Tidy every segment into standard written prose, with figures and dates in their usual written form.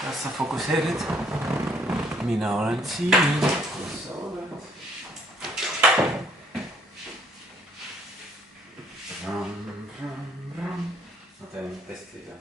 Kas sa fokuseerid? Mina olen siin. Kus sa oled? Ma teen testida.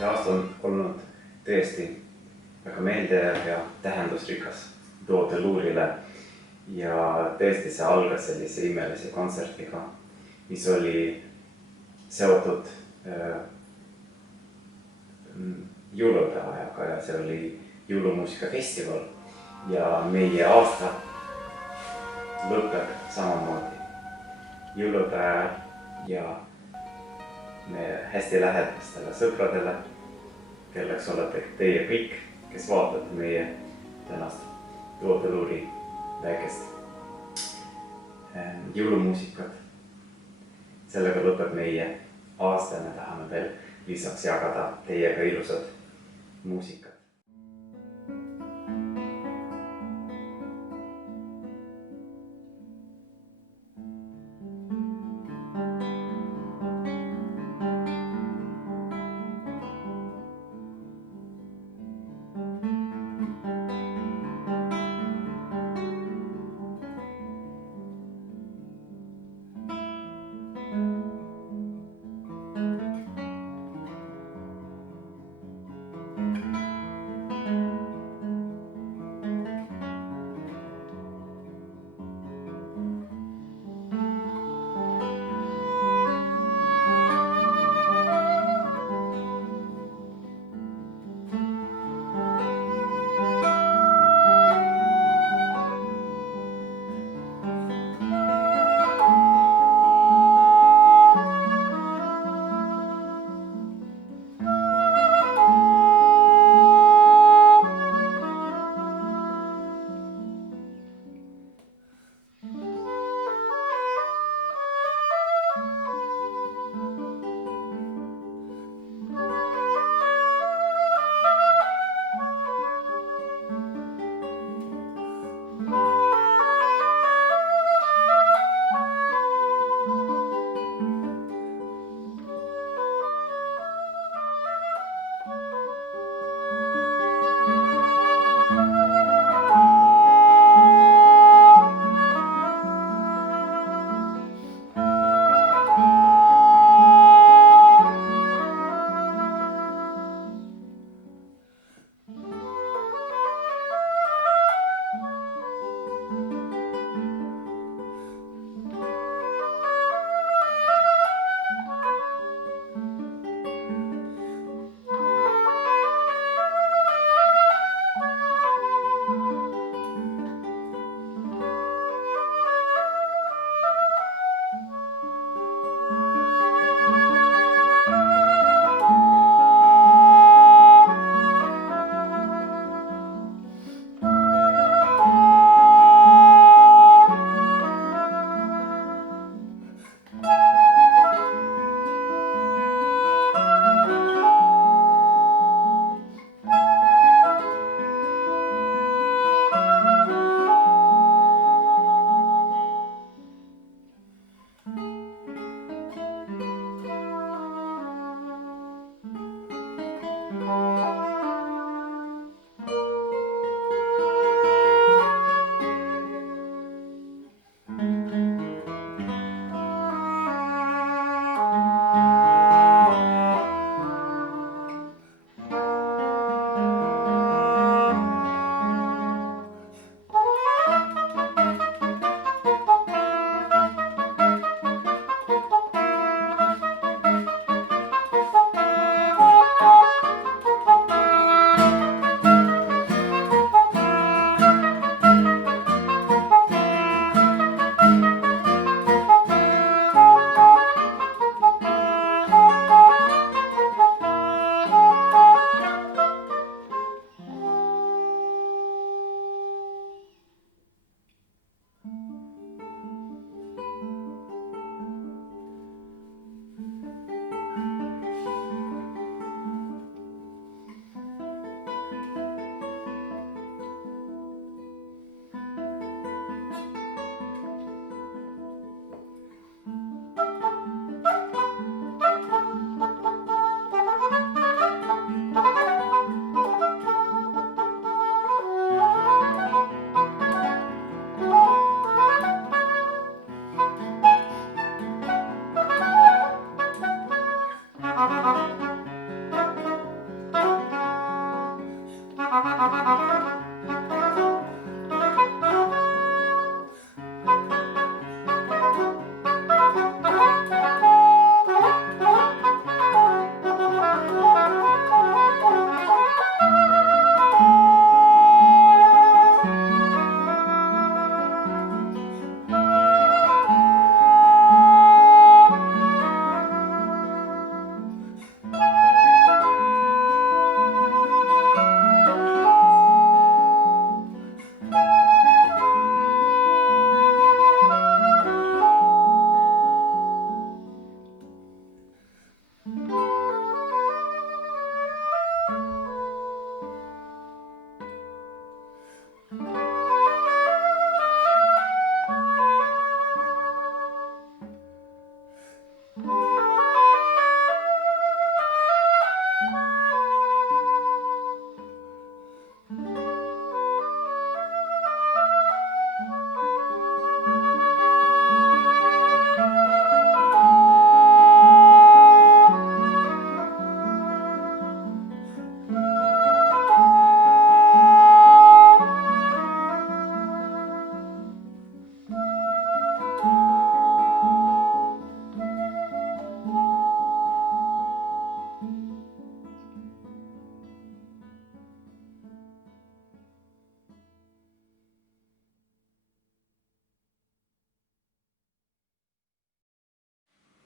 See aasta on olnud tõesti väga meeldejääv ja tähendusrikas Do de Luurile ja tõesti see algas sellise imelise kontsertiga, mis oli seotud jõulupäevaga ja see oli jõulumuusikafestival ja meie aasta lõpeb samamoodi jõulupäeval ja me hästi lähedastele sõpradele, kelleks olete teie kõik, kes vaatate meie tänast Do de Luuri väikest jõulumuusikat. Sellega lõpeb meie aasta ja me tahame veel lisaks jagada teiega ilusad muusikat.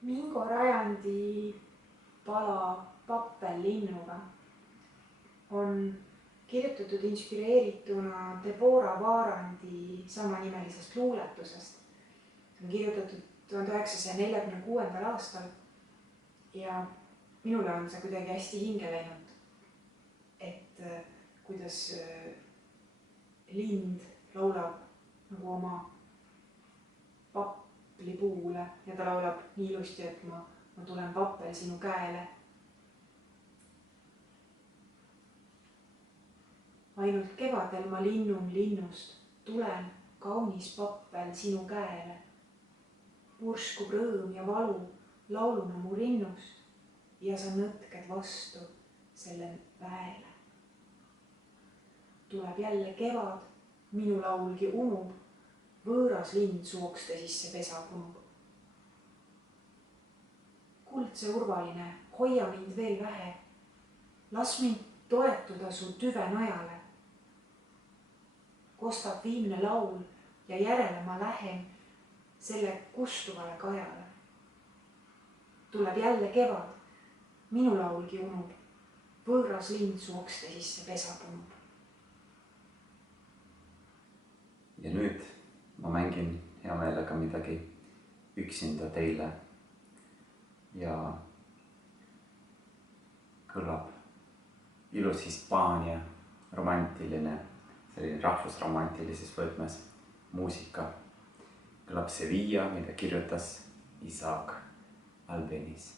Mingo Rajandi pala Pappellinnuga on kirjutatud inspireerituna Deborah Vaarandi samanimelisest luuletusest. See on kirjutatud 1946. aastal ja minule on see kuidagi hästi hinge läinud, et kuidas lind laulab nagu oma papplipuule ja ta laulab nii ilusti, et ma tulen pappel sinu käele. Ainult kevadel ma linnun linnust, tulen kaunis pappel sinu käele. Purskub rõõm ja valu lauluna mu rinnust ja sa nõtked vastu selle väele. Tuleb jälle kevad, minu laulgi unub, võõras lind su okste sisse pesa punub. Kuldse urvaline, hoia mind veel vähe, las mind toetuda su tüve najale. Kostab viimne laul ja järele ma lähen selle kustuvale kajale. Tuleb jälle kevad, minu laulgi unub, võõras lind su okste sisse pesa punub. Ja nüüd ma mängin hea meelega midagi üksinda teile ja kõlab ilus Hispaania romantiline, selline rahvusromantilises võtmes muusika. Kõlab Sevilla, mida kirjutas Isaac Albeniz.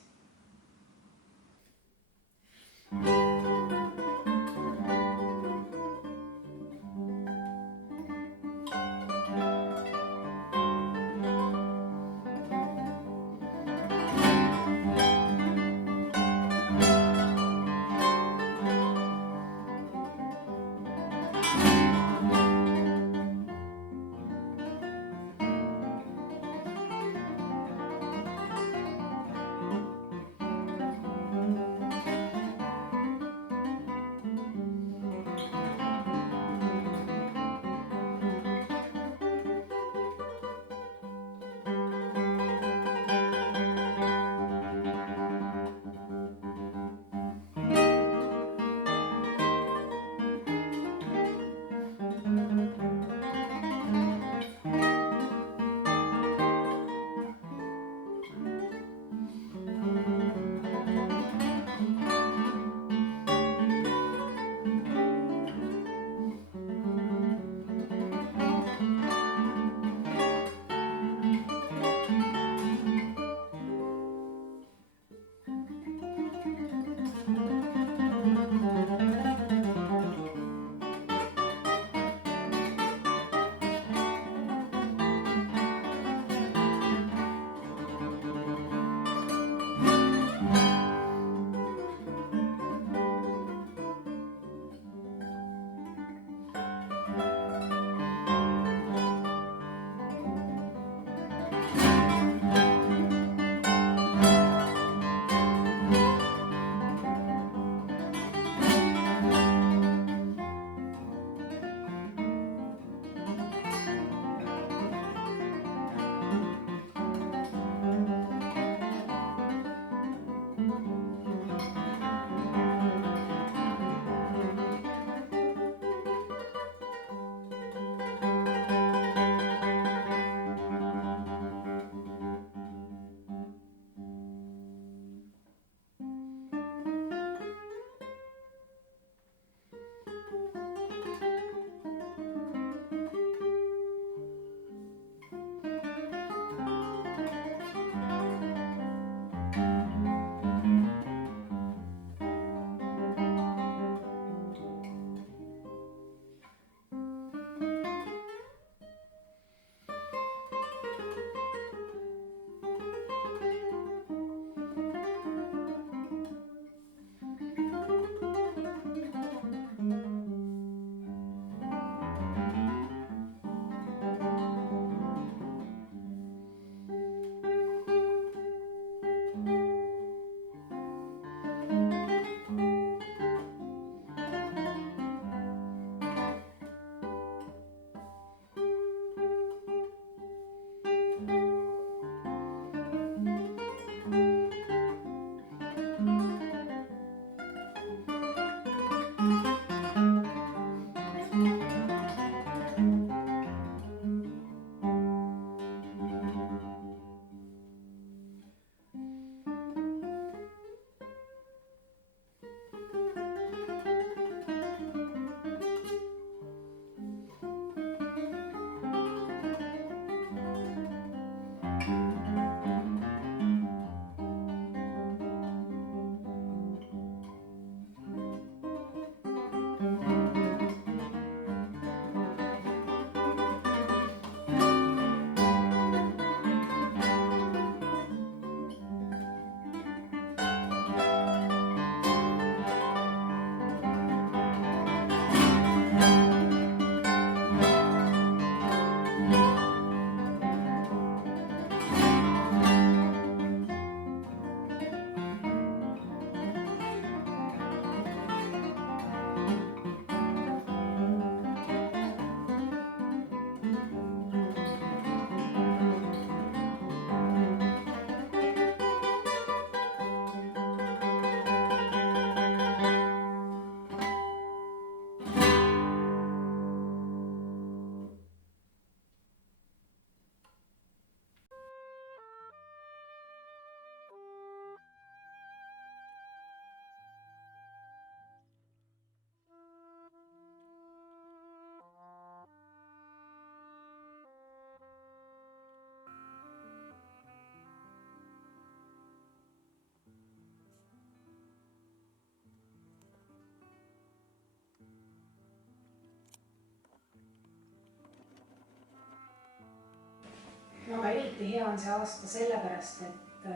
no aga eriti hea on see aasta sellepärast, et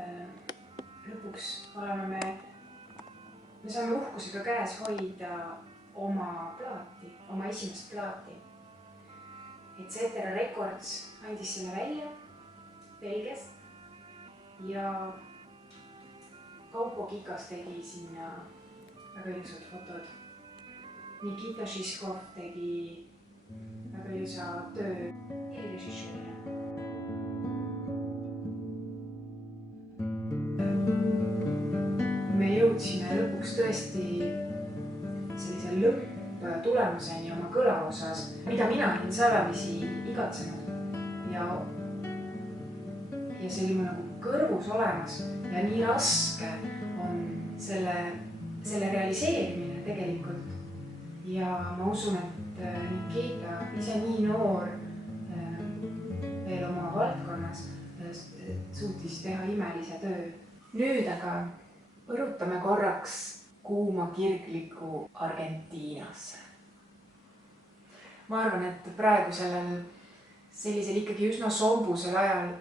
lõpuks oleme me saame uhkusega käes hoida oma plaati, oma esimest plaati. Et Cetera Records andis selle välja Belgiast ja Kaupo Kikas tegi sinna väga ilusad fotod. Nikita Šiškov tegi väga ilusa töö helirežissöörina. Me jõudsime lõpuks tõesti sellise lõpptulemuseni oma kõla osas, mida mina olin salavisi igatsenud ja see oli mu nagu kõrvus olemas ja nii raske on selle realiseerimine tegelikult. Ja ma usun, et Nikita ise nii noor veel oma valdkonnas suutis teha imelise töö. Nüüd aga põrutame korraks kuuma kirgliku Argentiinasse. Ma arvan, et praegu sellisel ikkagi üsna sombusel ajal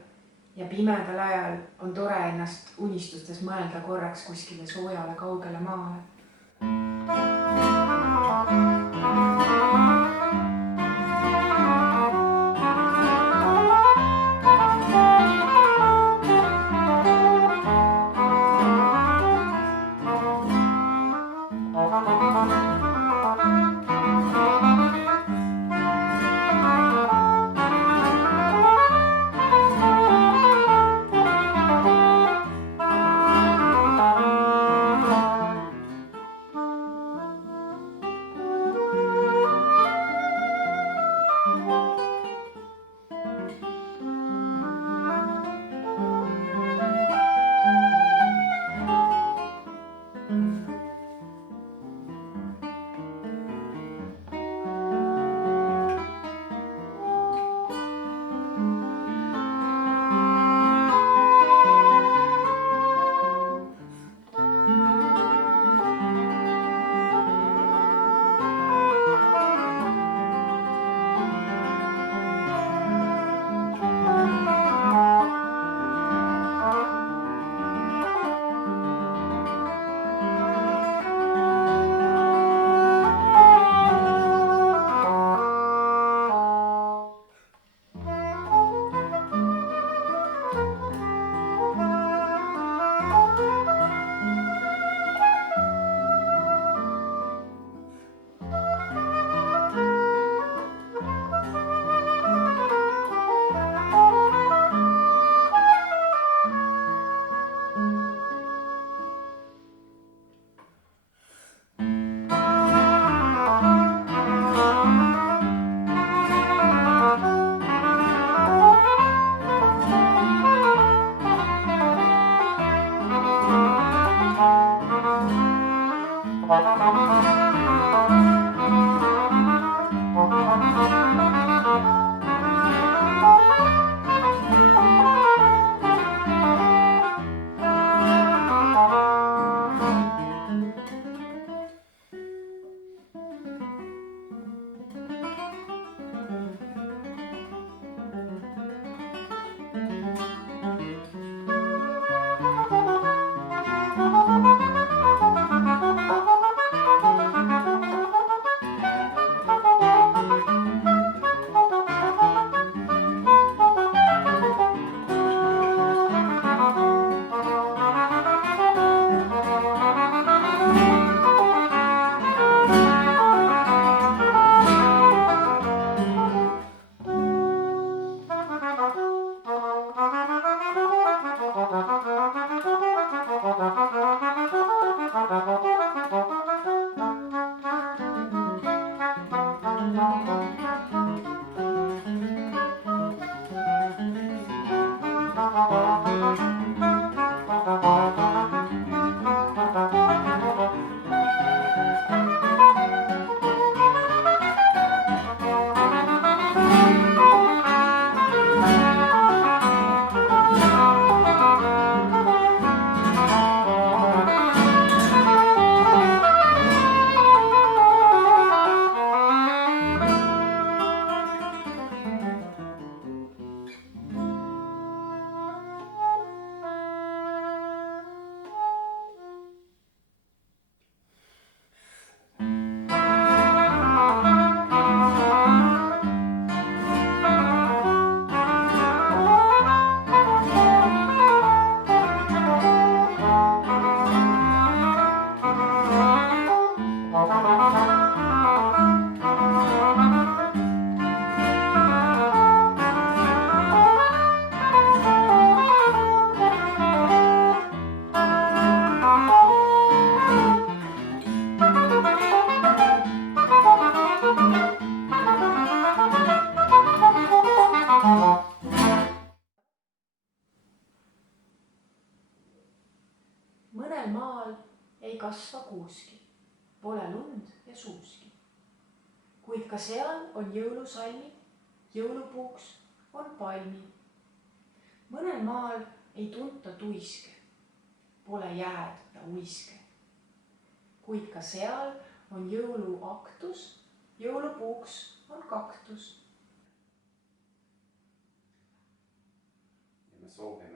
ja pimedal ajal on tore ennast unistustes mõelda korraks kuskile soojale kaugele maale. rasva kuuski, pole lund ja suuski. Kuid ka seal on jõulusalmid, jõulupuuks on palmid. Mõnel maal ei tunta tuiske, pole jääd ja uiske. Kuid ka seal on jõuluaktus, jõulupuuks on kaktus. Ja me soovime